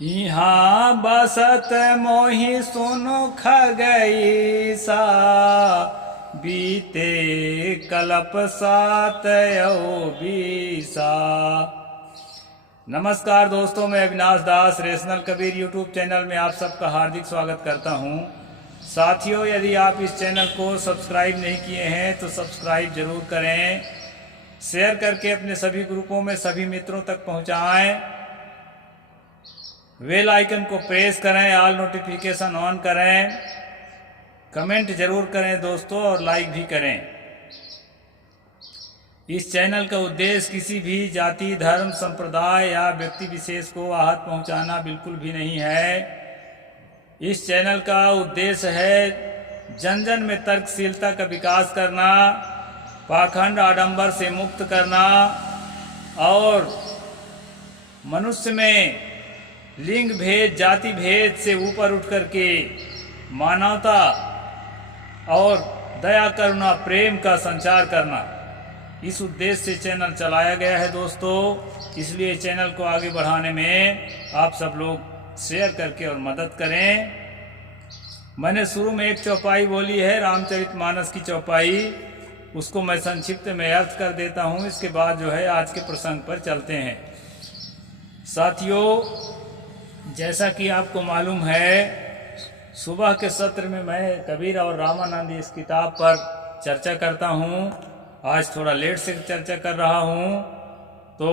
यहाँ बसत मोहि सुनु खगई सा, बीते कल्प सात बीसा। नमस्कार दोस्तों, मैं अविनाश दास रेशनल कबीर यूट्यूब चैनल में आप सबका हार्दिक स्वागत करता हूं। साथियों, यदि आप इस चैनल को सब्सक्राइब नहीं किए हैं तो सब्सक्राइब जरूर करें, शेयर करके अपने सभी ग्रुपों में सभी मित्रों तक पहुंचाएं, बेल आइकन को प्रेस करें, ऑल नोटिफिकेशन ऑन करें, कमेंट जरूर करें दोस्तों और लाइक भी करें। इस चैनल का उद्देश्य किसी भी जाति, धर्म, संप्रदाय या व्यक्ति विशेष को आहत पहुंचाना बिल्कुल भी नहीं है। इस चैनल का उद्देश्य है जन जन में तर्कशीलता का विकास करना, पाखंड आडंबर से मुक्त करना और मनुष्य में लिंग भेद, जाति भेद से ऊपर उठ करके मानवता और दया, करुणा, प्रेम का संचार करना, इस उद्देश्य से चैनल चलाया गया है दोस्तों। इसलिए चैनल को आगे बढ़ाने में आप सब लोग शेयर करके और मदद करें। मैंने शुरू में एक चौपाई बोली है, रामचरितमानस की चौपाई, उसको मैं संक्षिप्त में अर्थ कर देता हूँ। इसके बाद जो है आज के प्रसंग पर चलते हैं। साथियों, जैसा कि आपको मालूम है, सुबह के सत्र में मैं कबीर और रामानंद इस किताब पर चर्चा करता हूँ। आज थोड़ा लेट से चर्चा कर रहा हूँ, तो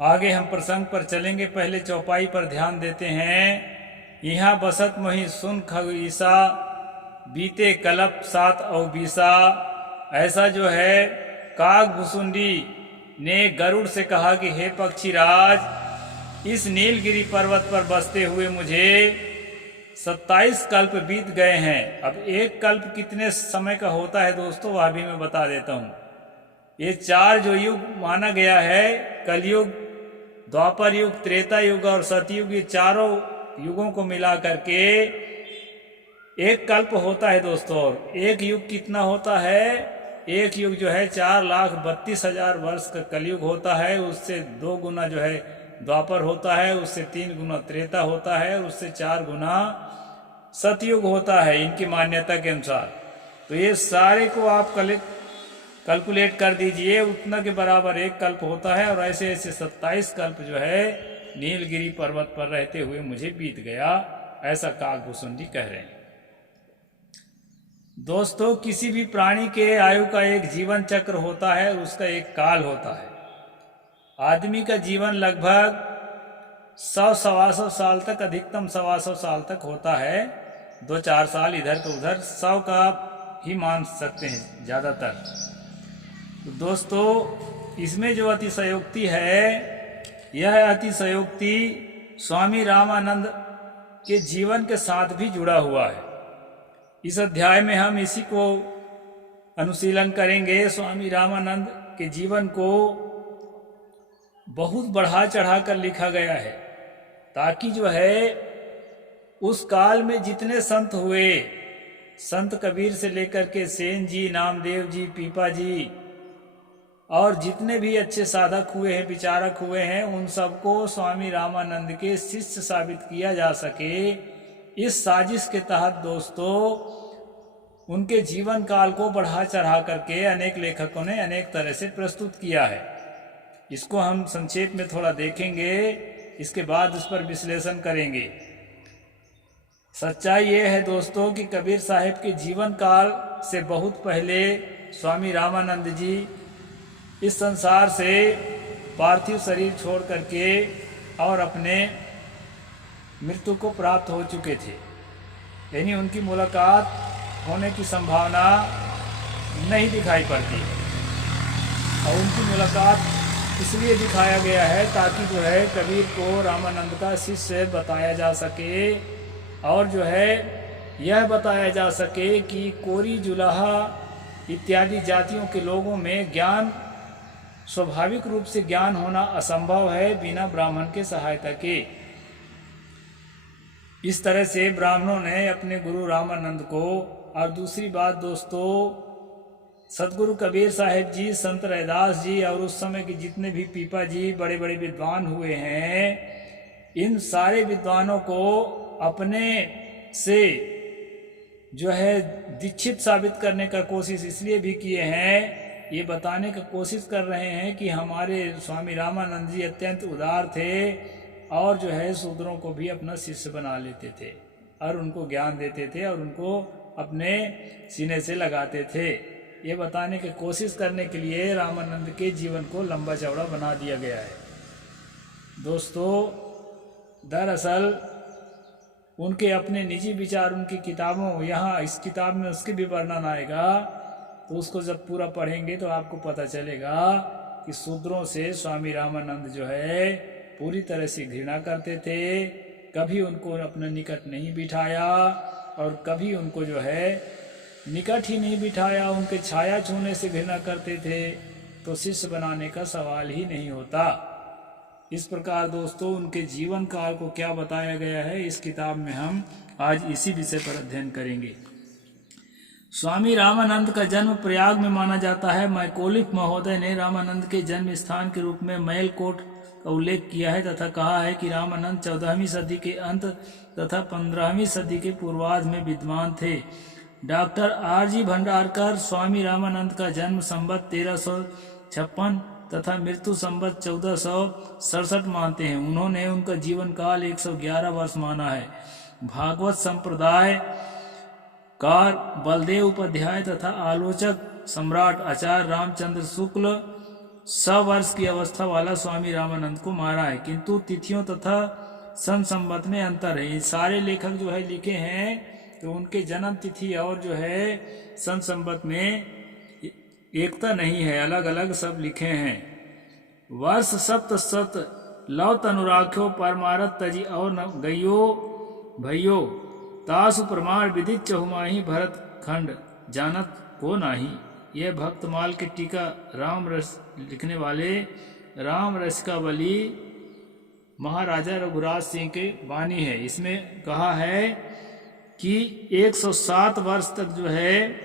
आगे हम प्रसंग पर चलेंगे। पहले चौपाई पर ध्यान देते हैं। यहाँ बसत मोहि सुन खगईसा, बीते कल्प सात बीसा। ऐसा जो है काग भुसुंडी ने गरुड़ से कहा कि हे पक्षीराज, इस नीलगिरी पर्वत पर बसते हुए मुझे 27 कल्प बीत गए हैं। अब एक कल्प कितने समय का होता है दोस्तों, वह भी मैं बता देता हूँ। ये चार जो युग माना गया है, कलयुग, द्वापर युग, त्रेता युग और सतयुग, ये चारों युगों को मिला करके एक कल्प होता है दोस्तों। और एक युग कितना होता है? एक युग जो है 4,32,000 वर्ष का कलयुग होता है, उससे 2 गुना जो है द्वापर होता है, उससे 3 गुना त्रेता होता है, उससे 4 गुना सतयुग होता है इनकी मान्यता के अनुसार। तो ये सारे को आप कैलकुलेट कर दीजिए, उतना के बराबर एक कल्प होता है। और ऐसे ऐसे 27 कल्प जो है नीलगिरी पर्वत पर रहते हुए मुझे बीत गया, ऐसा काकभूषुंडी कह रहे हैं। दोस्तों, किसी भी प्राणी के आयु का एक जीवन चक्र होता है, उसका एक काल होता है। आदमी का जीवन लगभग 100-125 साल तक, अधिकतम 125 साल तक होता है। 2-4 साल इधर तो उधर 100 का ही मान सकते हैं ज़्यादातर। तो दोस्तों, इसमें जो अतिशयोक्ति है, यह अतिशयोक्ति स्वामी रामानंद के जीवन के साथ भी जुड़ा हुआ है। इस अध्याय में हम इसी को अनुशीलन करेंगे। स्वामी रामानंद के जीवन को बहुत बढ़ा चढ़ा कर लिखा गया है, ताकि जो है उस काल में जितने संत हुए, संत कबीर से लेकर के सेन जी, नामदेव जी, पीपा जी और जितने भी अच्छे साधक हुए हैं, विचारक हुए हैं, उन सबको स्वामी रामानंद के शिष्य साबित किया जा सके। इस साजिश के तहत दोस्तों उनके जीवन काल को बढ़ा चढ़ा करके अनेक लेखकों ने अनेक तरह से प्रस्तुत किया है। इसको हम संक्षेप में थोड़ा देखेंगे, इसके बाद उस पर विश्लेषण करेंगे। सच्चाई ये है दोस्तों कि कबीर साहब के जीवन काल से बहुत पहले स्वामी रामानंद जी इस संसार से पार्थिव शरीर छोड़ करके और अपने मृत्यु को प्राप्त हो चुके थे, यानी उनकी मुलाकात होने की संभावना नहीं दिखाई पड़ती। और उनकी मुलाकात इसलिए दिखाया गया है ताकि जो है कबीर को रामानंद का शिष्य बताया जा सके, और जो है यह बताया जा सके कि कोरी, जुलाहा इत्यादि जातियों के लोगों में ज्ञान, स्वाभाविक रूप से ज्ञान होना असंभव है बिना ब्राह्मण के सहायता के। इस तरह से ब्राह्मणों ने अपने गुरु रामानंद को, और दूसरी बात दोस्तों, सतगुरु कबीर साहिब जी, संत रैदास जी और उस समय के जितने भी पीपा जी बड़े बड़े विद्वान हुए हैं, इन सारे विद्वानों को अपने से जो है दीक्षित साबित करने का कोशिश इसलिए भी किए हैं, ये बताने का कोशिश कर रहे हैं कि हमारे स्वामी रामानंद जी अत्यंत उदार थे और जो है शूद्रों को भी अपना शिष्य बना लेते थे और उनको ज्ञान देते थे और उनको अपने सीने से लगाते थे। ये बताने की कोशिश करने के लिए रामानंद के जीवन को लंबा चौड़ा बना दिया गया है। दोस्तों, दरअसल उनके अपने निजी विचार उनकी किताबों, यहाँ इस किताब में उसके भी वर्णन आएगा, तो उसको जब पूरा पढ़ेंगे तो आपको पता चलेगा कि शूद्रों से स्वामी रामानंद जो है पूरी तरह से घृणा करते थे। कभी उनको अपने निकट नहीं बिठाया और कभी उनको जो है निकट ही नहीं बिठाया, उनके छाया छूने से घृणा करते थे, तो शिष्य बनाने का सवाल ही नहीं होता। इस प्रकार दोस्तों उनके जीवन काल को क्या बताया गया है इस किताब में हम आज इसी विषय पर अध्ययन करेंगे। स्वामी रामानंद का जन्म प्रयाग में माना जाता है। मैकोलिफ महोदय ने रामानंद के जन्म स्थान के रूप में मैलकोट का उल्लेख किया है तथा कहा है कि रामानंद 14वीं सदी के अंत तथा 15वीं सदी के पूर्वार्ध में विद्वान थे। Doctor R.G. भंडारकर स्वामी रामानंद का जन्म संवत 1356 तथा मृत्यु संवत 1467 मानते हैं। उन्होंने उनका जीवन काल 111 वर्ष माना है। भागवत संप्रदाय कार बलदेव उपाध्याय तथा आलोचक सम्राट आचार्य रामचंद्र शुक्ल 100 वर्ष की अवस्था वाला स्वामी रामानंद को मारा है, किंतु तिथियों तथा सन संवत में अंतर है। ये सारे लेखक जो है लिखे हैं तो उनके जन्म तिथि और जो है सन संवत में एकता नहीं है, अलग अलग सब लिखे हैं। वर्ष सप्त सत लव तनुराख्यो परमारत तजी और न गयो भैयो तासु प्रमाण विदित चहुमाही भरत खंड जानत को नाही। यह भक्तमाल के टीका राम रस लिखने वाले राम रसिकावली महाराजा रघुराज सिंह के वाणी है। इसमें कहा है कि 107 वर्ष तक जो है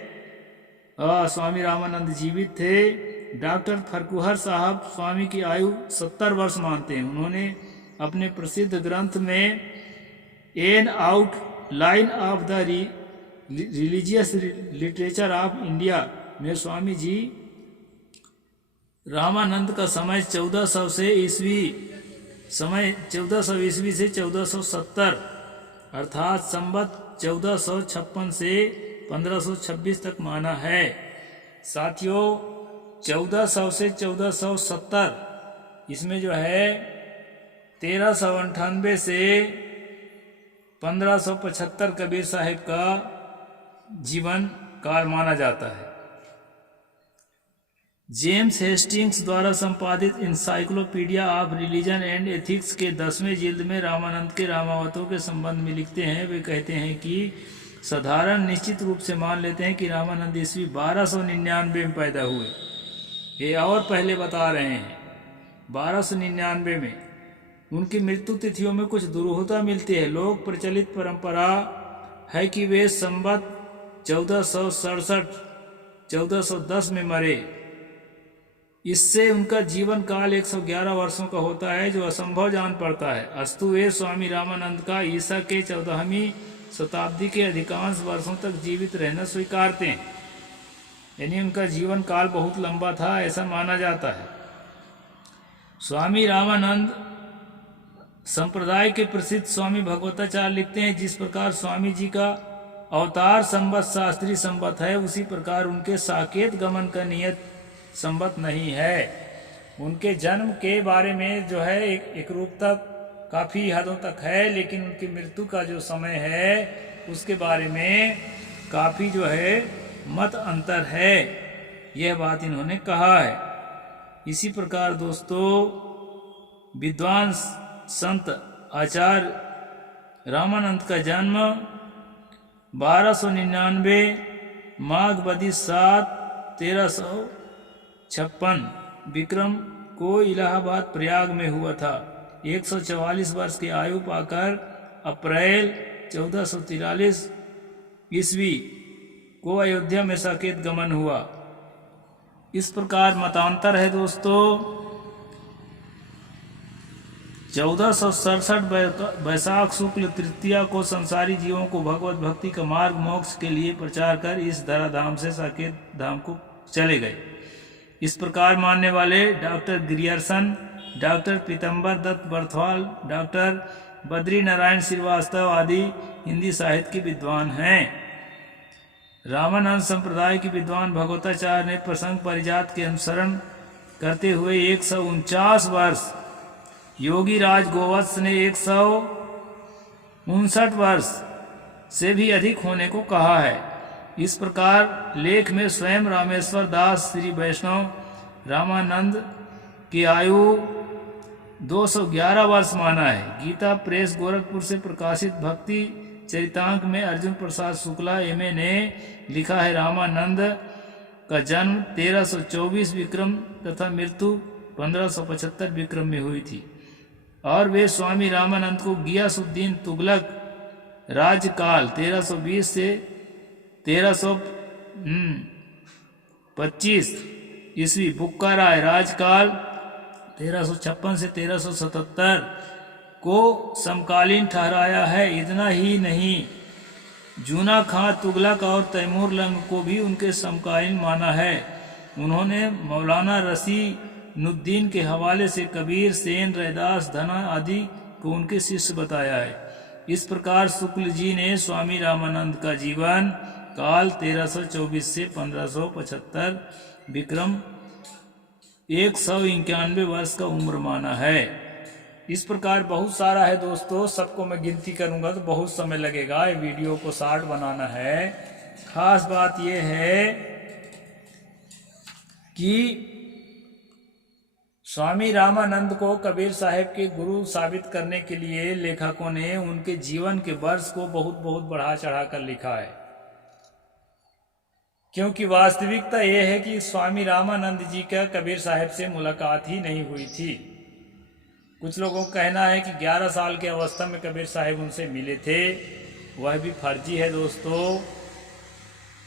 स्वामी रामानंद जीवित थे। डॉक्टर फरकुहर साहब स्वामी की आयु 70 वर्ष मानते हैं। उन्होंने अपने प्रसिद्ध ग्रंथ में an outline of the religious literature of India में स्वामी जी रामानंद का समय 1400 से ईस्वी से 1470 अर्थात संवत 1456 से 1526 तक माना है। साथियों, 1400 से 1470 इसमें जो है 1398 से 1575 कबीर साहिब का जीवन काल माना जाता है। जेम्स हेस्टिंग्स द्वारा संपादित encyclopedia of religion and ethics के 10वें जिल्द में रामानंद के रामावतों के संबंध में लिखते हैं। वे कहते हैं कि साधारण निश्चित रूप से मान लेते हैं कि रामानंद ईस्वी 1299 में पैदा हुए। ये और पहले बता रहे हैं 1299 में। उनकी मृत्यु तिथियों में कुछ दुरूहता मिलती है। लोक प्रचलित परंपरा है कि वे संवत 1467-1410 में मरे। इससे उनका जीवन काल 111 वर्षों का होता है, जो असंभव जान पड़ता है। अस्तु वे स्वामी रामानंद का ईसा के 14वीं शताब्दी के अधिकांश वर्षों तक जीवित रहना स्वीकारते हैं, यानी उनका जीवन काल बहुत लंबा था ऐसा माना जाता है। स्वामी रामानंद संप्रदाय के प्रसिद्ध स्वामी भगवताचार्य लिखते हैं, जिस प्रकार स्वामी जी का अवतार संवत शास्त्रीय संवत है, उसी प्रकार उनके साकेत गमन का नियत संवत नहीं है। उनके जन्म के बारे में जो है एक रूपता काफ़ी हदों तक है, लेकिन उनकी मृत्यु का जो समय है उसके बारे में काफ़ी जो है मत अंतर है। यह बात इन्होंने कहा है। इसी प्रकार दोस्तों विद्वान संत आचार्य रामानंद का जन्म 1299 माघ बदी 7 1356 विक्रम को इलाहाबाद प्रयाग में हुआ था। 144 वर्ष की आयु पाकर अप्रैल 1443 ईस्वी को अयोध्या में साकेत गमन हुआ। इस प्रकार मतांतर है दोस्तों। 1467 वैशाख शुक्ल तृतीया को संसारी जीवों को भगवत भक्ति का मार्ग मोक्ष के लिए प्रचार कर इस धराधाम से साकेत धाम को चले गए। इस प्रकार मानने वाले doctor Grierson, doctor Pitambar Dutt Barthwal, doctor Badri Narayan Srivastava आदि हिंदी साहित्य के विद्वान हैं। रामानंद संप्रदाय के विद्वान भगवताचार्य ने प्रसंग परिजात के अनुसरण करते हुए 149 वर्ष, योगी राज गोवत्स ने 159 वर्ष से भी अधिक होने को कहा है। इस प्रकार लेख में स्वयं रामेश्वर दास श्री वैष्णव रामानंद की आयु 211 वर्ष माना है। गीता प्रेस गोरखपुर से प्रकाशित भक्ति चरितांक में अर्जुन प्रसाद शुक्ला एमए ने लिखा है, रामानंद का जन्म 1324 विक्रम तथा मृत्यु 1575 विक्रम में हुई थी और वे स्वामी रामानंद को गियासुद्दीन तुगलक राज्यकाल 1320 से 1325 ईस्वी, बुक्का राय राजकाल 1356 से 1377 को समकालीन ठहराया है। इतना ही नहीं, जूना खां तुगलक और तैमूर लंग को भी उनके समकालीन माना है। उन्होंने मौलाना रसीनुद्दीन के हवाले से कबीर, सेन, रैदास, धना आदि को उनके शिष्य बताया है। इस प्रकार शुक्ल जी ने स्वामी रामानंद का जीवन काल 1324 से 1575 विक्रम 191 वर्ष का उम्र माना है। इस प्रकार बहुत सारा है दोस्तों, सबको मैं गिनती करूंगा तो बहुत समय लगेगा। ये वीडियो को शॉर्ट बनाना है। खास बात यह है कि स्वामी रामानंद को कबीर साहब के गुरु साबित करने के लिए लेखकों ने उनके जीवन के वर्ष को बहुत बहुत बढ़ा चढ़ा कर लिखा है, क्योंकि वास्तविकता यह है कि स्वामी रामानंद जी का कबीर साहब से मुलाकात ही नहीं हुई थी। कुछ लोगों का कहना है कि 11 साल की अवस्था में कबीर साहब उनसे मिले थे, वह भी फर्जी है दोस्तों।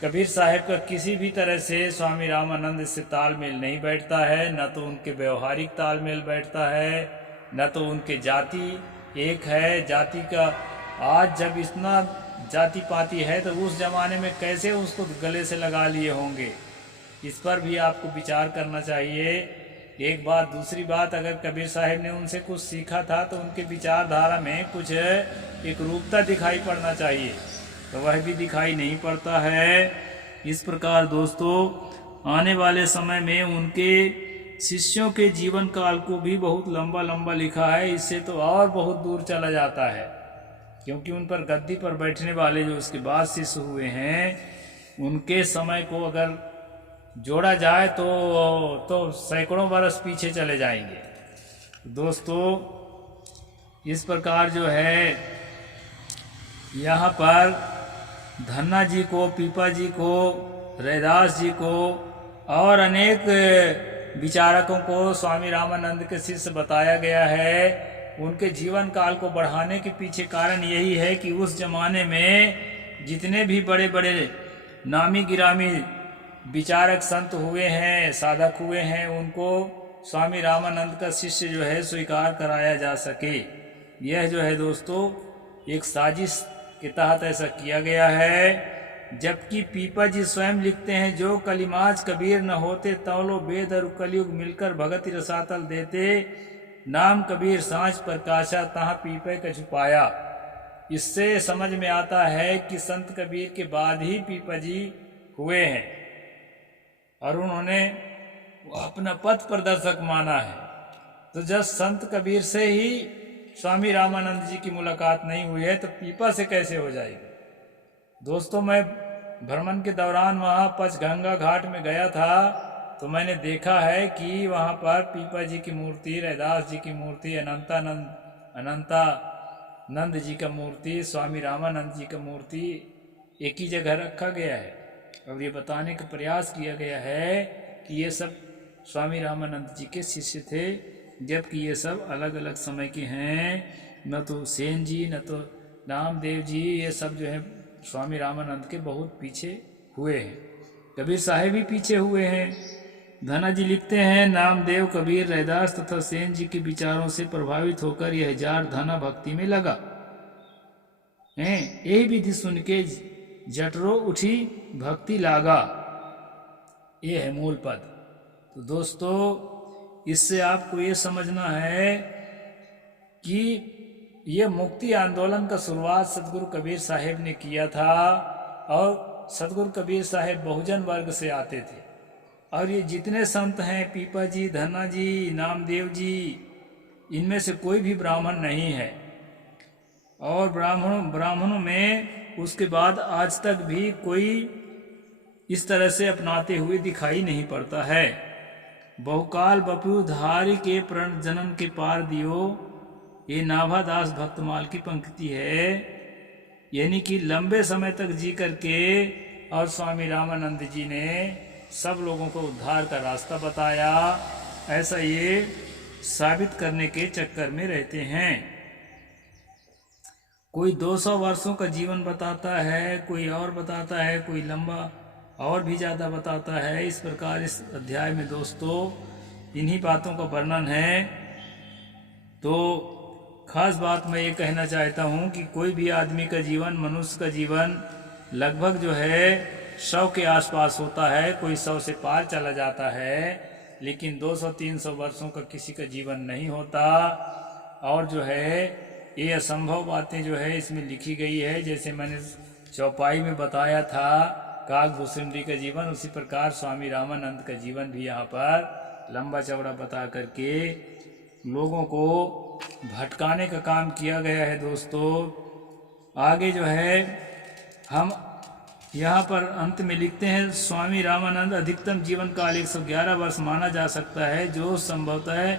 कबीर साहब का किसी भी तरह से स्वामी रामानंद से तालमेल नहीं बैठता है, न तो उनके व्यवहारिक तालमेल बैठता है, न तो उनके जाति एक है। जाति का आज जब इतना जाति पाति है तो उस जमाने में कैसे उसको गले से लगा लिए होंगे, इस पर भी आपको विचार करना चाहिए। एक बात। दूसरी बात, अगर कबीर साहब ने उनसे कुछ सीखा था तो उनके विचारधारा में कुछ एक रूपता दिखाई पड़ना चाहिए, तो वह भी दिखाई नहीं पड़ता है। इस प्रकार दोस्तों आने वाले समय में उनके शिष्यों के जीवन काल को भी बहुत लंबा लंबा लिखा है। इससे तो और बहुत दूर चला जाता है, क्योंकि उन पर गद्दी पर बैठने वाले जो उसके बाद शिष्य हुए हैं उनके समय को अगर जोड़ा जाए तो सैकड़ों बरस पीछे चले जाएंगे। दोस्तों इस प्रकार जो है यहाँ पर धन्ना जी को, पीपा जी को, रैदास जी को और अनेक विचारकों को स्वामी रामानंद के शिष्य बताया गया है। उनके जीवन काल को बढ़ाने के पीछे कारण यही है कि उस जमाने में जितने भी बड़े बड़े नामी गिरामी विचारक संत हुए हैं, साधक हुए हैं, उनको स्वामी रामानंद का शिष्य जो है स्वीकार कराया जा सके। यह जो है दोस्तों एक साजिश के तहत ऐसा किया गया है। जबकि पीपा जी स्वयं लिखते हैं, जो कलिमाज कबीर न होते तौलो वेद और कलयुग मिलकर भगति रसातल देते, नाम कबीर सांझ प्रकाशा तहाँ पीपे का छुपाया। इससे समझ में आता है कि संत कबीर के बाद ही पीपा जी हुए हैं और उन्होंने अपना पथ प्रदर्शक माना है। तो जब संत कबीर से ही स्वामी रामानंद जी की मुलाकात नहीं हुई है तो पीपा से कैसे हो जाएगी। दोस्तों मैं भ्रमण के दौरान वहाँ पंचगंगा घाट में गया था तो मैंने देखा है कि वहाँ पर पीपा जी की मूर्ति, रैदास जी की मूर्ति, अनंतानंद जी का मूर्ति, स्वामी रामानंद जी का मूर्ति एक ही जगह रखा गया है और ये बताने का प्रयास किया गया है कि ये सब स्वामी रामानंद जी के शिष्य थे, जबकि ये सब अलग अलग समय के हैं। न तो सेन जी, न तो नामदेव जी, ये सब जो है स्वामी रामानंद के बहुत पीछे हुए हैं। कबीर साहब भी पीछे हुए हैं। धना जी लिखते हैं, नामदेव, कबीर, रैदास तथा सेन जी के विचारों से प्रभावित होकर यह जार धना भक्ति में लगा। यही विधि सुन के जठरो उठी भक्ति लागा। ये है मूल पद। तो दोस्तों, इससे आपको ये समझना है कि ये मुक्ति आंदोलन का शुरुआत सतगुरु कबीर साहिब ने किया था, और सतगुरु कबीर साहिब बहुजन वर्ग से आते थे। और ये जितने संत हैं, पीपा जी, धना जी, नामदेव जी, इनमें से कोई भी ब्राह्मण नहीं है। और ब्राह्मणों में उसके बाद आज तक भी कोई इस तरह से अपनाते हुए दिखाई नहीं पड़ता है। बहुकाल बपु धारी के प्रण जनन के पार दियो, ये नाभादास भक्तमाल की पंक्ति है। यानी कि लंबे समय तक जी करके और स्वामी रामानंद जी ने सब लोगों को उद्धार का रास्ता बताया, ऐसा ये साबित करने के चक्कर में रहते हैं। कोई 200 वर्षों का जीवन बताता है, कोई और बताता है, कोई लंबा और भी ज़्यादा बताता है। इस प्रकार इस अध्याय में दोस्तों इन्हीं बातों का वर्णन है। तो खास बात मैं ये कहना चाहता हूँ कि कोई भी आदमी का जीवन, मनुष्य का जीवन लगभग जो है 100 के आसपास होता है, कोई 100 से पार चला जाता है, लेकिन 200-300 वर्षों का किसी का जीवन नहीं होता। और जो है ये असंभव बातें जो है इसमें लिखी गई है। जैसे मैंने चौपाई में बताया था काकभूषुंडी का जीवन, उसी प्रकार स्वामी रामानंद का जीवन भी यहाँ पर लंबा चौड़ा बता करके लोगों को भटकाने का काम किया गया है। दोस्तों आगे जो है हम यहाँ पर अंत में लिखते हैं, स्वामी रामानंद अधिकतम जीवन काल 111 वर्ष माना जा सकता है, जो संभवतः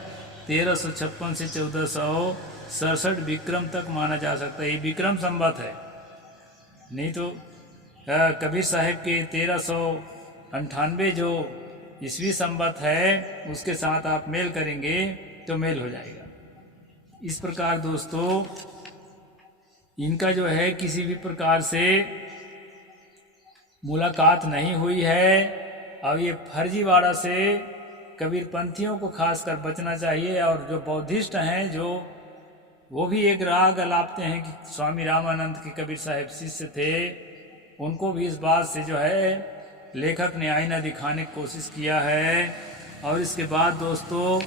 1356 से 1467 विक्रम तक माना जा सकता है। ये विक्रम संवत है, नहीं तो कबीर साहिब के 1398 जो ईस्वी संवत है उसके साथ आप मेल करेंगे तो मेल हो जाएगा। इस प्रकार दोस्तों इनका जो है किसी भी प्रकार से मुलाकात नहीं हुई है। अब ये फर्जीवाड़ा से कबीरपंथियों को खासकर बचना चाहिए। और जो बौद्धिस्ट हैं, जो वो भी एक राग अलापते हैं कि स्वामी रामानंद के कबीर साहिब शिष्य थे, उनको भी इस बात से जो है लेखक ने आईना दिखाने की कोशिश किया है। और इसके बाद दोस्तों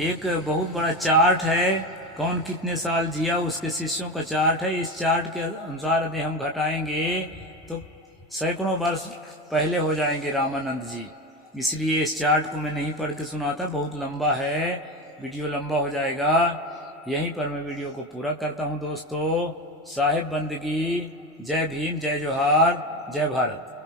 एक बहुत बड़ा चार्ट है, कौन कितने साल जिया उसके शिष्यों का चार्ट है। इस चार्ट के अनुसार यदि हम घटाएंगे तो सैकड़ों वर्ष पहले हो जाएंगे रामानंद जी। इसलिए इस चार्ट को मैं नहीं पढ़ के सुनाता, बहुत लंबा है, वीडियो लंबा हो जाएगा। यहीं पर मैं वीडियो को पूरा करता हूं दोस्तों। साहिब बंदगी। जय भीम, जय जोहार, जय भारत।